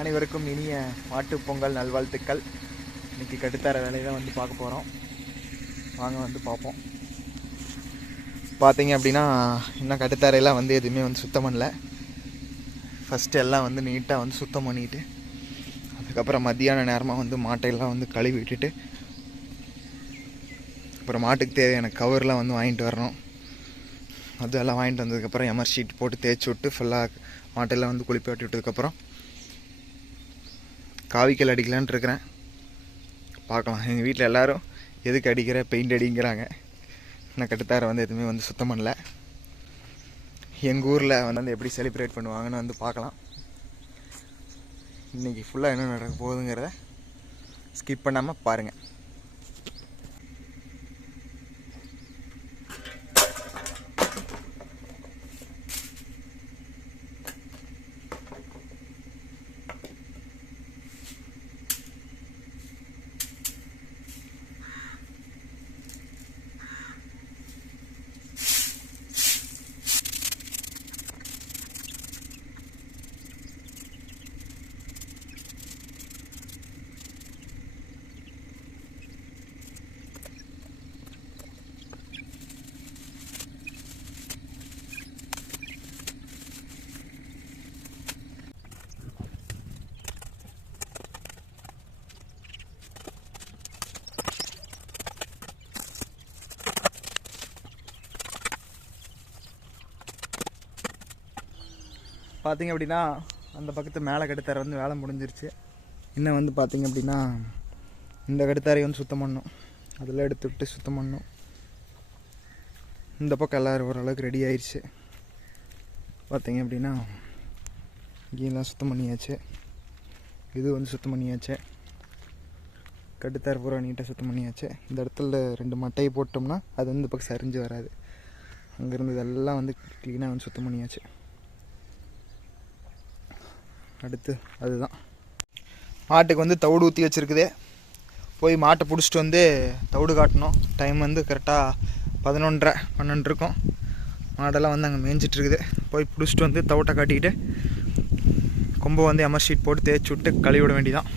அனைவருக்கும் இனிய மாட்டுப் பொங்கல் நல்வாழ்த்துக்கள். இன்றைக்கி கட்டுத்தர வேலையை தான் வந்து பார்க்க போகிறோம். வாங்க வந்து பார்ப்போம். பார்த்தீங்க அப்படின்னா இன்னும் கட்டுத்தரையெல்லாம் வந்து எதுவுமே வந்து சுத்தம் பண்ணல. ஃபஸ்ட்டு எல்லாம் வந்து நீட்டாக வந்து சுத்தம் பண்ணிவிட்டு அதுக்கப்புறம் மத்தியான நேரமாக வந்து மாட்டையெல்லாம் வந்து கழுவி விட்டுட்டு அப்புறம் மாட்டுக்கு தேவையான கவர்லாம் வந்து வாங்கிட்டு வரணும். அதெல்லாம் வாங்கிட்டு வந்ததுக்கப்புறம் எமர் ஷீட் போட்டு தேய்ச்சி விட்டு ஃபுல்லாக மாட்டையெல்லாம் வந்து குளிப்பி விட்டு விட்டதுக்கப்புறம் காவிக்கல் அடிக்கலான்ட்டு இருக்கிறேன். பார்க்கலாம். எங்கள் வீட்டில் எல்லோரும் எதுக்கு அடிக்கிற பெயிண்ட் அடிங்கிறாங்க. நான் கட்டுத்தார வந்து எதுவுமே வந்து சுத்தம் பண்ணல. எங்கள் ஊரில் வந்து எப்படி செலிப்ரேட் பண்ணுவாங்கன்னு வந்து பார்க்கலாம். இன்றைக்கி ஃபுல்லாக என்ன நடக்க போகுதுங்கிறத ஸ்கிப் பண்ணாமல் பாருங்கள். பார்த்திங்க அப்படின்னா அந்த பக்கத்து மேலே கட்டுத்தாரை வந்து வேலை முடிஞ்சிருச்சு. இன்னும் வந்து பார்த்திங்க அப்படின்னா இந்த கட்டுத்தாரையை வந்து சுத்தம் பண்ணணும். அதில் எடுத்து விட்டு சுத்தம் பண்ணணும். இந்த பக்கம் எல்லோரும் ஓரளவுக்கு ரெடி ஆயிடுச்சு. பார்த்திங்க அப்படின்னா இங்கெல்லாம் சுத்தம் பண்ணியாச்சு. இது வந்து சுத்தம் பண்ணியாச்சு. கட்டுத்தாரை பூரா நீட்டாக சுத்தம் பண்ணியாச்சு. இந்த இடத்துல 2 மட்டையை போட்டோம்னா அது வந்து இந்த பக்கம் சரிஞ்சு வராது. அங்கேருந்து இதெல்லாம் வந்து க்ளீனாக வந்து சுத்தம் பண்ணியாச்சு. அடுத்து அதுதான் மாட்டுக்கு வந்து தவிடு ஊற்றி வச்சுருக்குது. போய் மாட்டை பிடிச்சிட்டு வந்து தவிடு காட்டணும். டைம் வந்து கரெக்டாக 11:30 12 இருக்கும். மாடெல்லாம் வந்து அங்கே மேய்ஞ்சிட்ருக்குது. போய் பிடிச்சிட்டு வந்து தவிட்டை காட்டிக்கிட்டு கொம்பை வந்து எமர் ஷீட் போட்டு தேய்ச்சி விட்டு கழுவி விட வேண்டியதான்.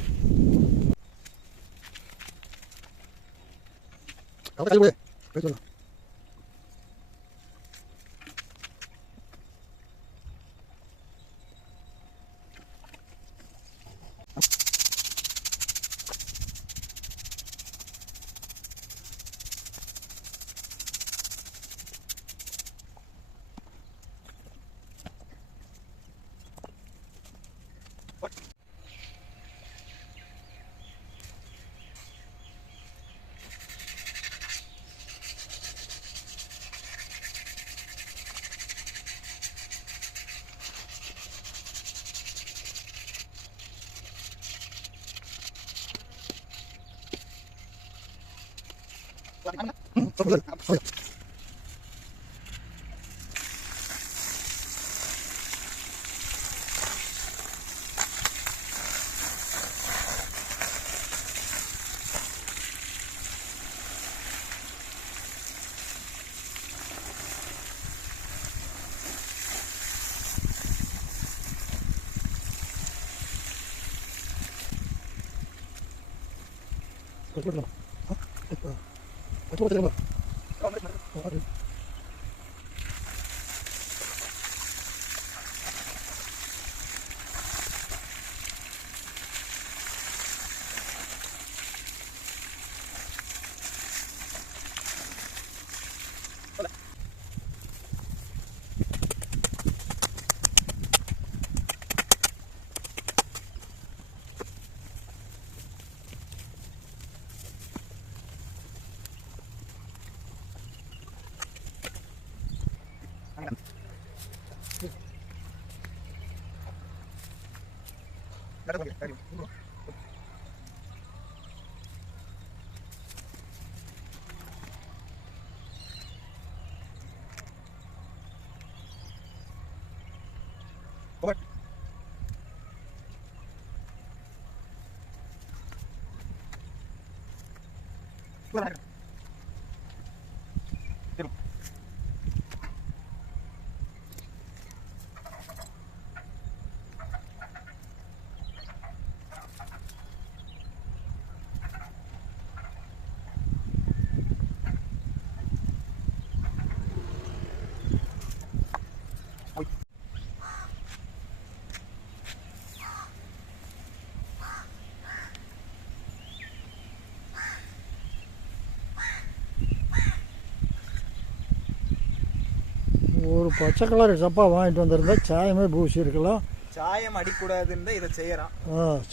ஒரு பச்சை கலர் டப்பா வாங்கிட்டு வந்திருந்தா சாயமே பூசி இருக்கலாம். சாயம் அடிக்கூடாதுன்னு இதை செய்யறான்.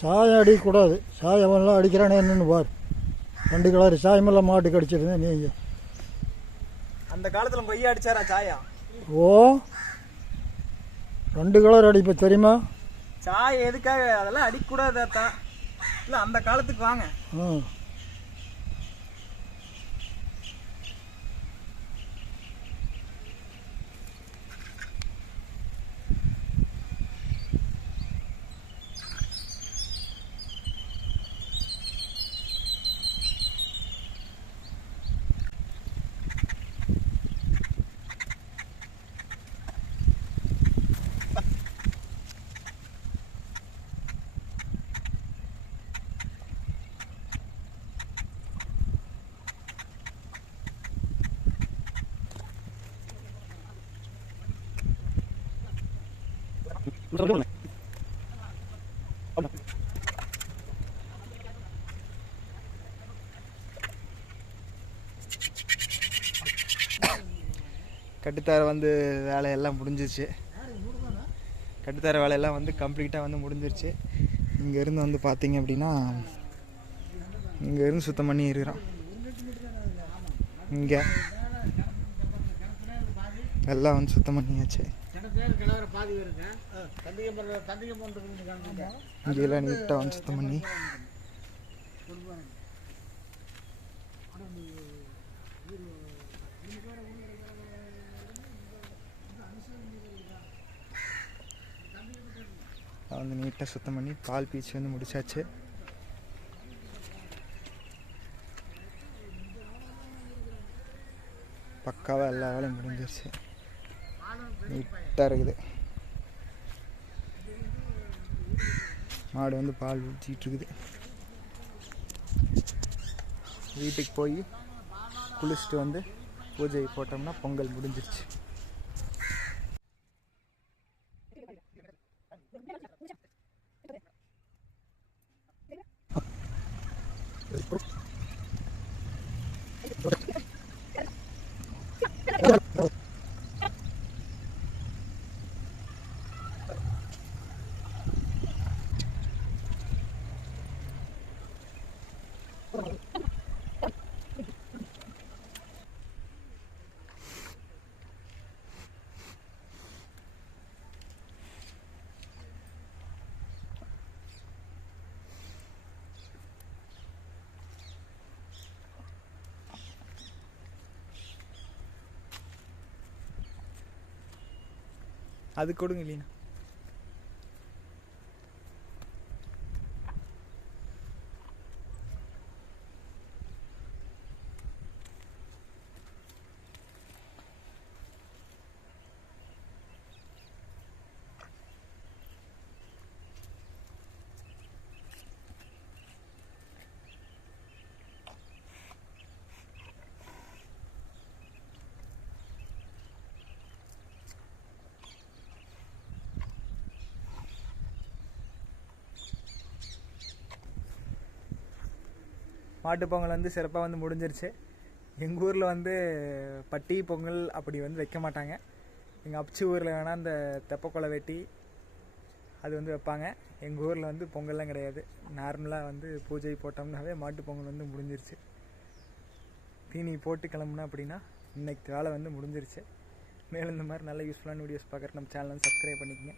சாயம் அடிக்கக்கூடாது. சாயமெல்லாம் அடிக்கிறானே என்னன்னு பார். 2 கலர் சாயமெல்லாம் மாட்டுக்கு அடிச்சிருந்தேன். நீங்கள் அந்த காலத்தில் கொய்யா அடிச்சாரா சாயம்? ஓ 2 கலர் அடிப்ப தெரியுமா? சாயம் எதுக்காக? அதெல்லாம் அடிக்கூடாதா? இல்லை அந்த காலத்துக்கு வாங்க. கட்டுத்தர வந்து வேலையெல்லாம் முடிஞ்சிருச்சு. கட்டுத்தர வேலையெல்லாம் வந்து கம்ப்ளீட்டாக வந்து முடிஞ்சிருச்சு. இங்கேருந்து வந்து பார்த்தீங்க அப்படின்னா இங்கேருந்து சுத்தம் பண்ணி இருக்கிறோம். இங்கே எல்லாம் வந்து சுத்தம் பண்ணியாச்சு. இங்கெல்லாம் நீட்டாக வந்து சுத்தம் பண்ணி வந்து நீட்டாக சுத்தம் பண்ணி பால் பீச்சு வந்து முடிச்சாச்சு. பக்காவாக எல்லா வேலையும் முடிஞ்சிருச்சு. நீட்டாக இருக்குது. மாடு வந்து பால் ஊற்றிட்டு இருக்குது. வீட்டுக்கு போய் குளிச்சுட்டு வந்து பூஜை போட்டோம்னா பொங்கல் முடிஞ்சிருச்சு. அது கொடுங்க இல்லையா? மாட்டுப்பொங்கல் வந்து சிறப்பாக வந்து முடிஞ்சிருச்சு. எங்கள் ஊரில் வந்து பட்டி பொங்கல் அப்படி வந்து வைக்க மாட்டாங்க. எங்கள் அப்ச்சி ஊரில் வேணால் அந்த தெப்பக்குலை வெட்டி அது வந்து வைப்பாங்க. எங்கள் ஊரில் வந்து பொங்கல்லாம் கிடையாது. நார்மலாக வந்து பூஜை போட்டோம்னாவே மாட்டுப்பொங்கல் வந்து முடிஞ்சிருச்சு. தீனி போட்டு கிளம்புனா அப்படின்னா இன்றைக்கி வேலை வந்து முடிஞ்சிருச்சு. மேலும் இந்த மாதிரி நல்ல யூஸ்ஃபுல்லான வீடியோஸ் பார்க்குற நம்ம சேனலை வந்து சப்ஸ்கிரைப் பண்ணிக்கங்க.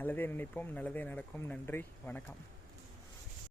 நல்லதே நினைப்போம், நல்லதே நடக்கும். நன்றி, வணக்கம்.